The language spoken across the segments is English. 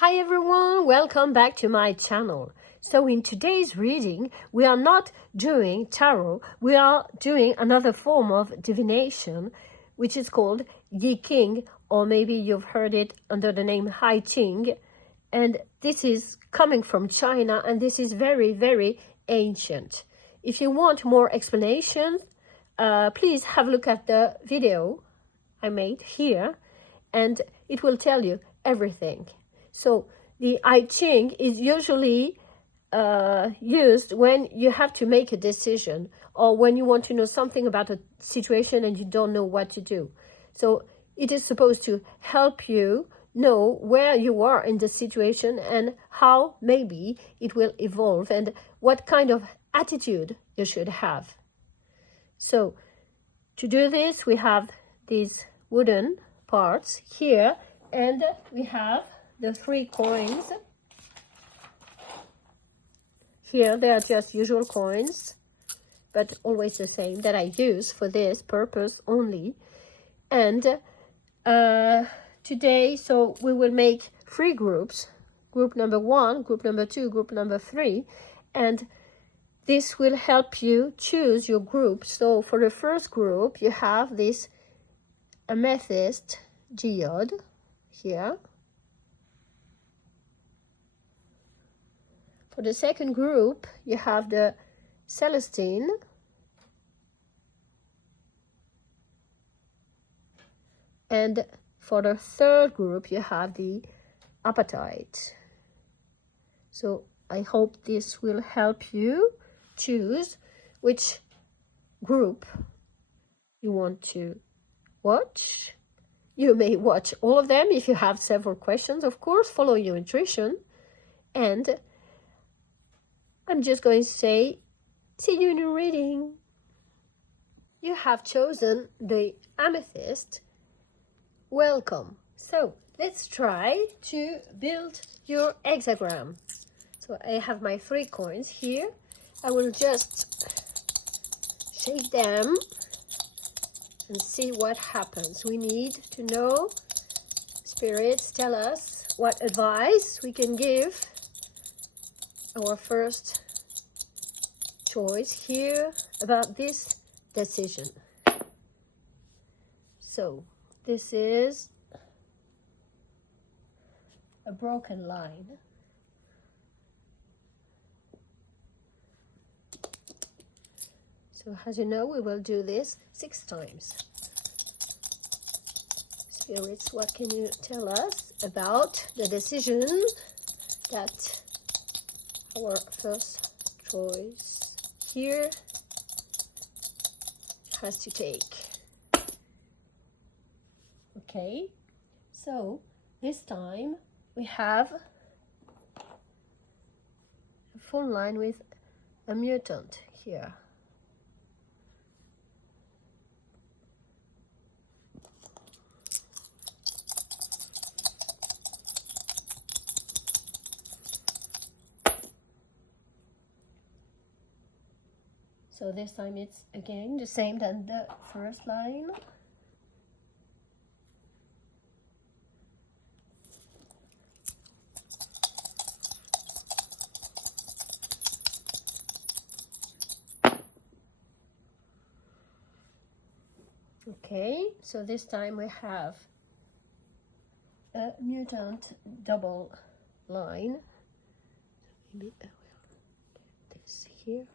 Hi everyone, welcome back to my channel. So in today's reading, we are not doing tarot, we are doing another form of divination, which is called I Ching, or maybe you've heard it under the name I Ching. And this is coming from China, and this is very, very ancient. If you want more explanation, please have a look at the video I made here, and it will tell you everything. So the I Ching is usually used when you have to make a decision, or when you want to know something about a situation and you don't know what to do. So it is supposed to help you know where you are in the situation and how maybe it will evolve and what kind of attitude you should have. So to do this, we have these wooden parts here, and we have the 3 coins. Here they are just usual coins, but always the same, that I use for this purpose only. And today, so we will make 3 groups. Group number 1, group number 2, group number 3, and this will help you choose your group. So for the first group, you have this amethyst geode here. For the second group, you have the celestine. And for the third group, you have the apatite. So I hope this will help you choose which group you want to watch. You may watch all of them if you have several questions. Of course, follow your intuition. And I'm just going to say, see you in the reading. You have chosen the amethyst. Welcome. So let's try to build your hexagram. So I have my 3 coins here. I will just shake them and see what happens. We need to know, spirits, tell us what advice we can give our first choice here about this decision. So this is a broken line. So as you know, we will do this 6 times. Spirits, what can you tell us about the decision that our first choice here has to take? Okay, so this time we have a full line with a mutant here. So this time it's again the same than the first line. Okay, so this time we have a mutant double line. Maybe I will get this here.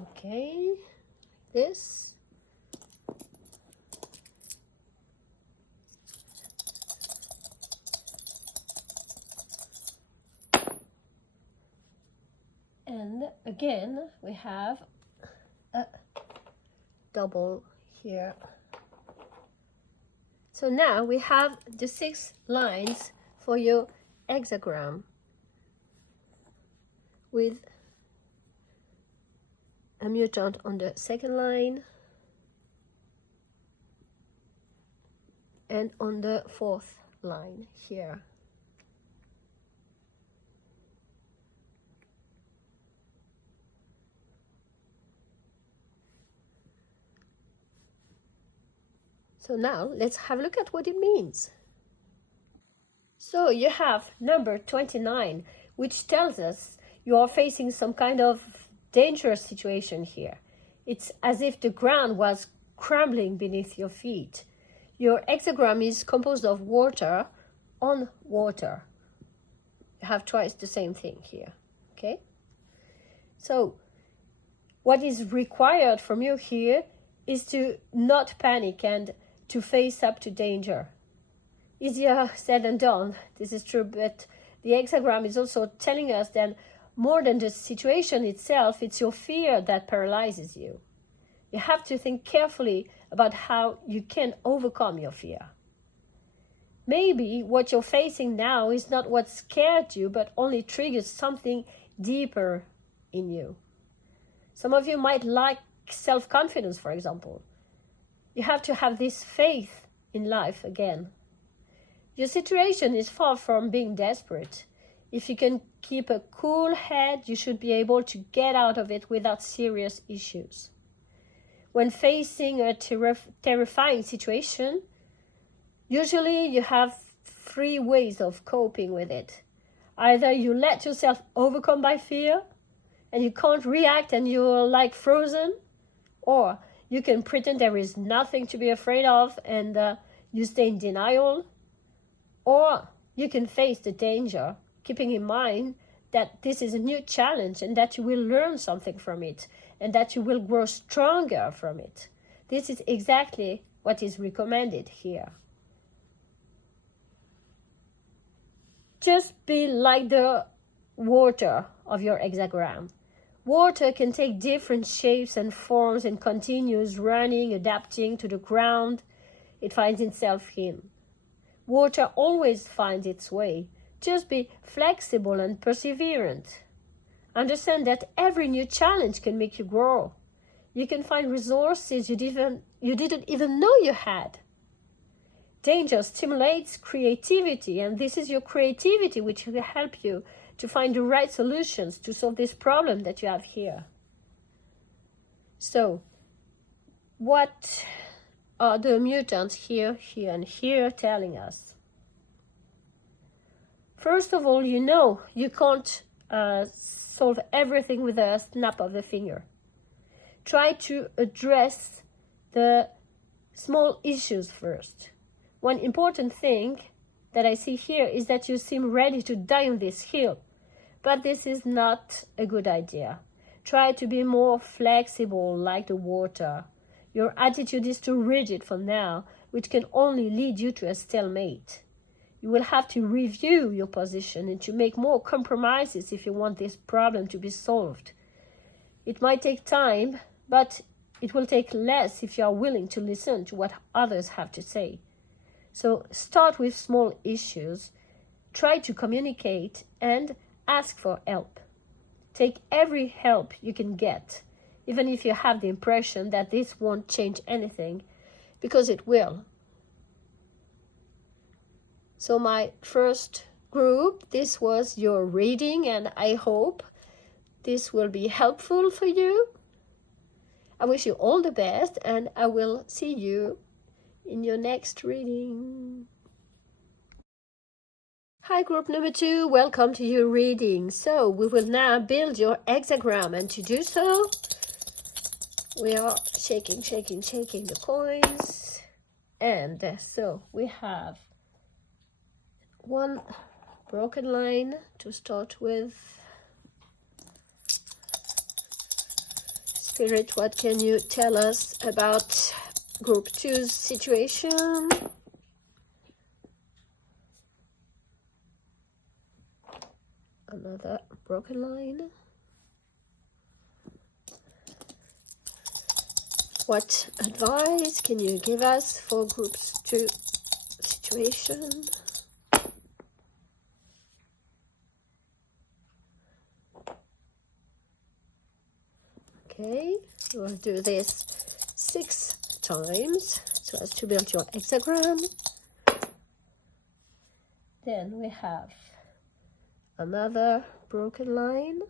Okay, this. And again, we have a double here. So now we have the 6 lines for your hexagram with a mutant on the second line and on the 4th line here. So now let's have a look at what it means. So you have number 29, which tells us you are facing some kind of dangerous situation here. It's as if the ground was crumbling beneath your feet. Your hexagram is composed of water on water. You have twice the same thing here, okay? So what is required from you here is to not panic and to face up to danger. Easier said than done, this is true, but the hexagram is also telling us that more than the situation itself, it's your fear that paralyzes you. You have to think carefully about how you can overcome your fear. Maybe what you're facing now is not what scared you, but only triggers something deeper in you. Some of you might lack self-confidence, for example. You have to have this faith in life again. Your situation is far from being desperate. If you can keep a cool head, you should be able to get out of it without serious issues. When facing a terrifying situation, usually you have 3 ways of coping with it. Either you let yourself overcome by fear and you can't react and you're like frozen, or you can pretend there is nothing to be afraid of and you stay in denial, or you can face the danger, keeping in mind that this is a new challenge and that you will learn something from it and that you will grow stronger from it. This is exactly what is recommended here. Just be like the water of your hexagram. Water can take different shapes and forms and continues running, adapting to the ground it finds itself in. Water always finds its way. Just be flexible and perseverant. Understand that every new challenge can make you grow. You can find resources you didn't even know you had. Danger stimulates creativity, and this is your creativity which will help you to find the right solutions to solve this problem that you have here. So, what are the mutants here, here, and here telling us? First of all, you know you can't solve everything with a snap of the finger. Try to address the small issues first. One important thing that I see here is that you seem ready to die on this hill, but this is not a good idea. Try to be more flexible like the water. Your attitude is too rigid for now, which can only lead you to a stalemate. You will have to review your position and to make more compromises if you want this problem to be solved. It might take time, but it will take less if you are willing to listen to what others have to say. So start with small issues, try to communicate, and ask for help. Take every help you can get, even if you have the impression that this won't change anything, because it will. So my first group, this was your reading, and I hope this will be helpful for you. I wish you all the best, and I will see you in your next reading. Hi, group number 2, welcome to your reading. So we will now build your hexagram, and to do so, we are shaking the coins. And so we have one broken line to start with. Spirit, what can you tell us about group 2's situation? Another broken line. What advice can you give us for groups 2 situation. Okay, we'll do this 6 times so as to build your hexagram. Then we have another broken line.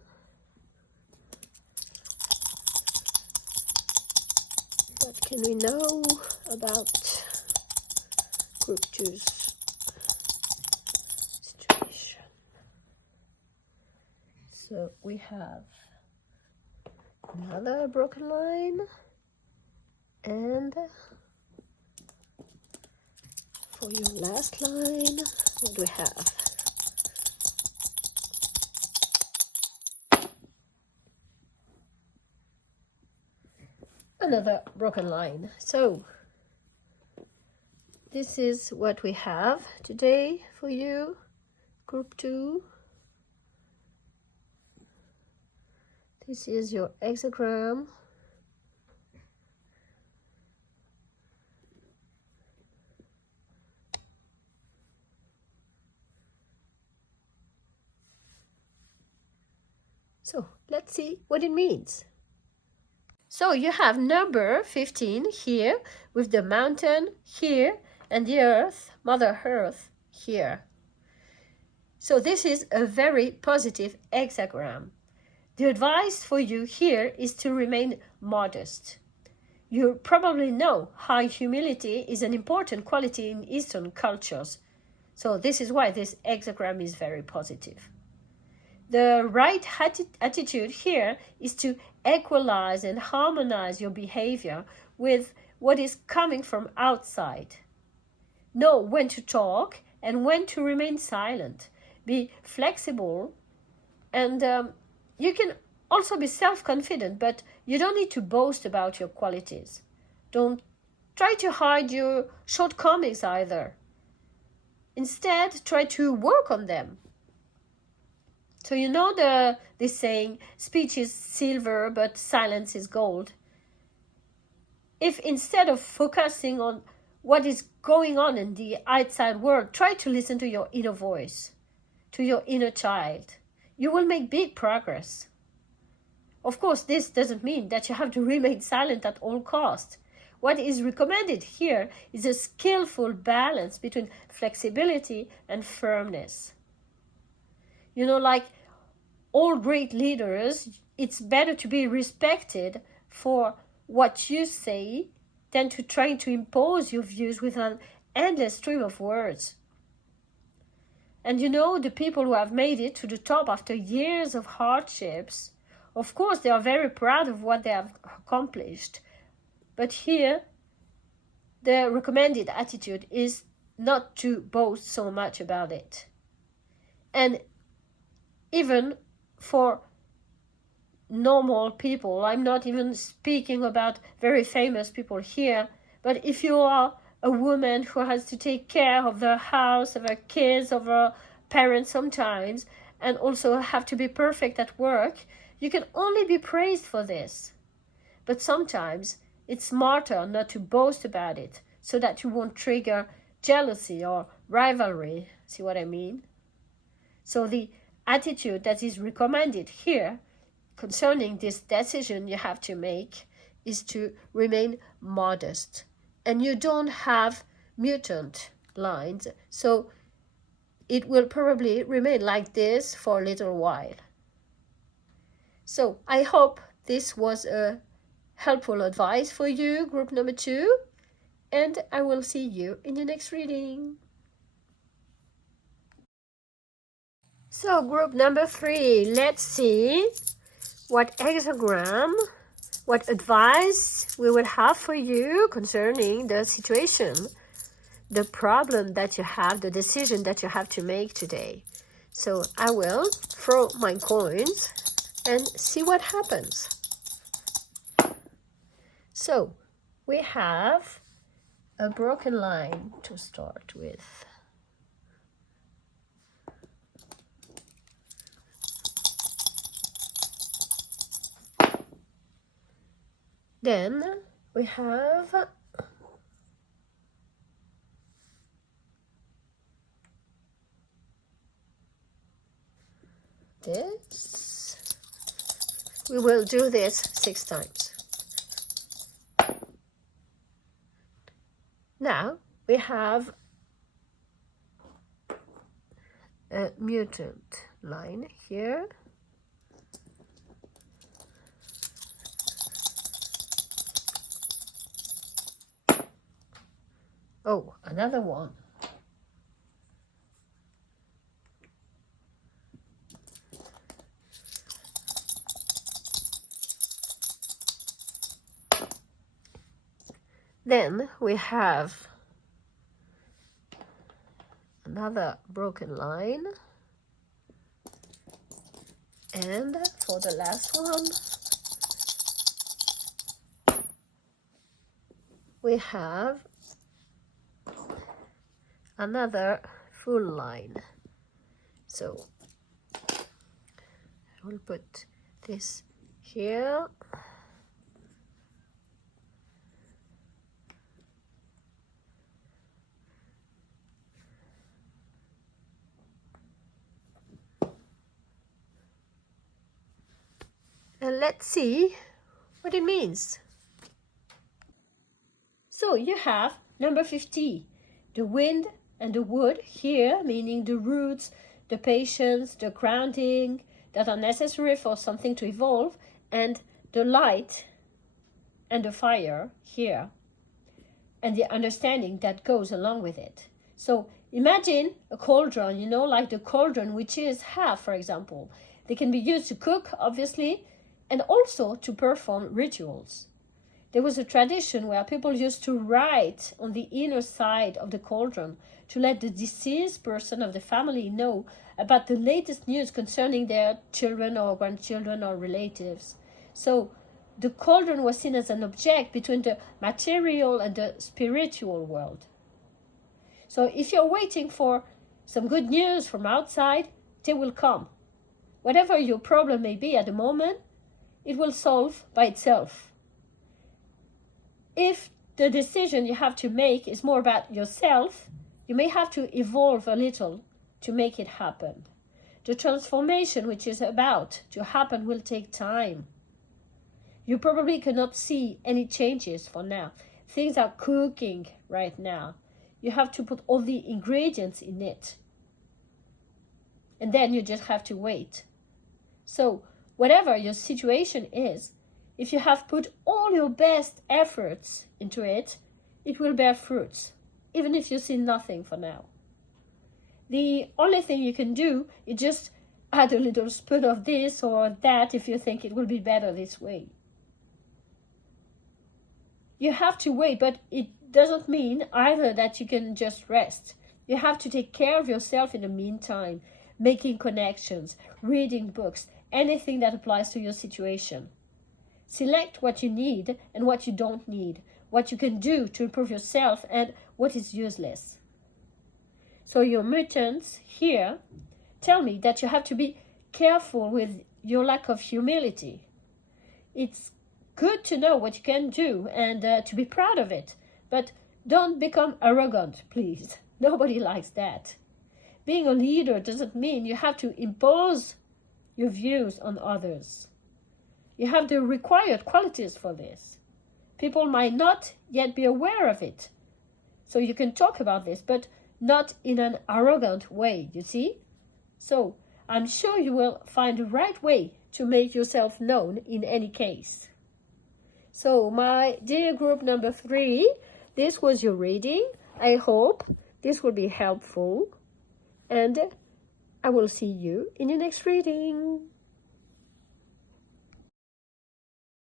What can we know about group 2's situation? So we have another broken line, and for your last line, what do we have? Another broken line. So this is what we have today for you, group 2. This is your hexagram. So let's see what it means. So you have number 15 here with the mountain here and the earth, Mother Earth here. So this is a very positive hexagram. The advice for you here is to remain modest. You probably know how humility is an important quality in Eastern cultures. So this is why this hexagram is very positive. The right attitude here is to equalize and harmonize your behavior with what is coming from outside. Know when to talk and when to remain silent. Be flexible, and you can also be self-confident, but you don't need to boast about your qualities. Don't try to hide your shortcomings either. Instead, try to work on them. So you know this saying, speech is silver, but silence is gold. If instead of focusing on what is going on in the outside world, try to listen to your inner voice, to your inner child, you will make big progress. Of course, this doesn't mean that you have to remain silent at all costs. What is recommended here is a skillful balance between flexibility and firmness. You know, like all great leaders, it's better to be respected for what you say than to try to impose your views with an endless stream of words. And you know, the people who have made it to the top after years of hardships, of course, they are very proud of what they have accomplished. But here, the recommended attitude is not to boast so much about it. And even for normal people, I'm not even speaking about very famous people here, but if you are a woman who has to take care of their house, of her kids, of her parents sometimes, and also have to be perfect at work, you can only be praised for this. But sometimes it's smarter not to boast about it so that you won't trigger jealousy or rivalry. See what I mean? So the attitude that is recommended here concerning this decision you have to make is to remain modest. And you don't have mutant lines, so it will probably remain like this for a little while. So I hope this was a helpful advice for you, group number 2, and I will see you in the next reading. So group number 3, let's see what hexagram, what advice we will have for you concerning the situation, the problem that you have, the decision that you have to make today. So I will throw my coins and see what happens. So we have a broken line to start with. Then we have this. We will do this 6 times. Now we have a mutant line here. Oh, another one. Then we have another broken line. And for the last one, we have another full line. So I will put this here. And let's see what it means. So you have number 50, the wind and the wood here, meaning the roots, the patience, the grounding that are necessary for something to evolve, and the light and the fire here, and the understanding that goes along with it. So imagine a cauldron, you know, like the cauldron which is half, for example. They can be used to cook, obviously, and also to perform rituals. There was a tradition where people used to write on the inner side of the cauldron to let the deceased person of the family know about the latest news concerning their children or grandchildren or relatives. So the cauldron was seen as an object between the material and the spiritual world. So if you're waiting for some good news from outside, they will come. Whatever your problem may be at the moment, it will solve by itself. If the decision you have to make is more about yourself, you may have to evolve a little to make it happen. The transformation which is about to happen will take time. You probably cannot see any changes for now. Things are cooking right now. You have to put all the ingredients in it. And then you just have to wait. So whatever your situation is, if you have put all your best efforts into it, it will bear fruits, even if you see nothing for now. The only thing you can do is just add a little spoon of this or that if you think it will be better this way. You have to wait, but it doesn't mean either that you can just rest. You have to take care of yourself in the meantime, making connections, reading books, anything that applies to your situation. Select what you need and what you don't need, what you can do to improve yourself and what is useless. So your mutants here tell me that you have to be careful with your lack of humility. It's good to know what you can do and to be proud of it, but don't become arrogant, please. Nobody likes that. Being a leader doesn't mean you have to impose your views on others. You have the required qualities for this. People might not yet be aware of it. So you can talk about this, but not in an arrogant way, you see? So I'm sure you will find the right way to make yourself known in any case. So my dear group number 3, this was your reading. I hope this will be helpful. And I will see you in your next reading.